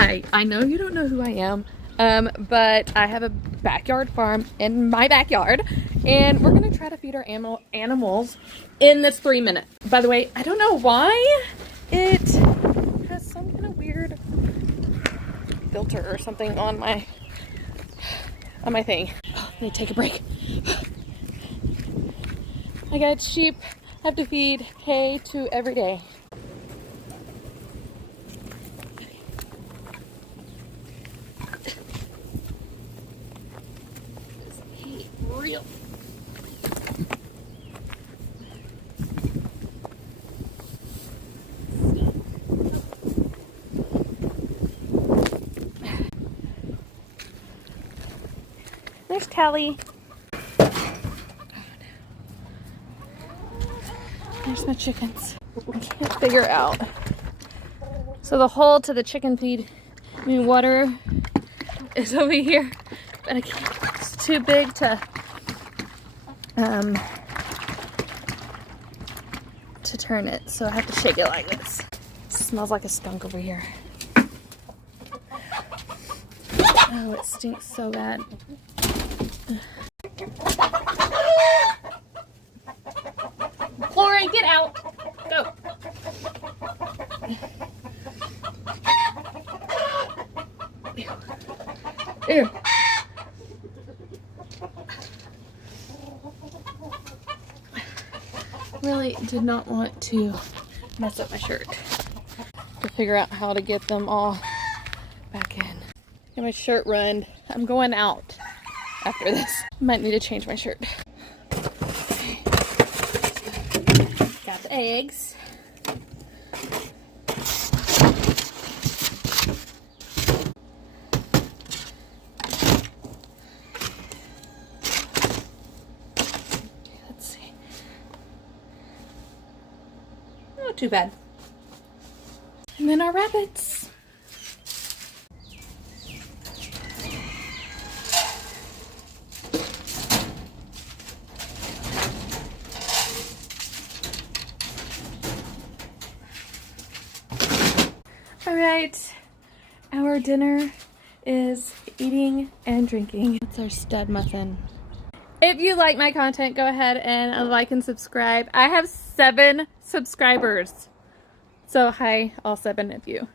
Hi, I know you don't know who I am, but I have a backyard farm in my backyard, and we're gonna try to feed our animals in this 3 minutes. By the way, I don't know why it has some kind of weird filter or something on my thing. Let me take a break. I got sheep. I have to feed hay to every day. Real. There's Callie. There's my chickens. I can't figure out. So the hole to the chicken feed, water is over here, but I can't. It's too big to turn it, so I have to shake it like this. It smells like a skunk over here. Oh, it stinks so bad. Lori, get out! Go! Ew. Ew. Really did not want to mess up my shirt. To figure out how to get them all back in. Get my shirt ruined. I'm going out after this. Might need to change my shirt. Okay. Got the eggs. Let's see. Not too bad. And then our rabbits. All right, our dinner is eating and drinking. It's our stud muffin. If you like my content, go ahead and like and subscribe. I have 7 subscribers. So hi, all 7 of you.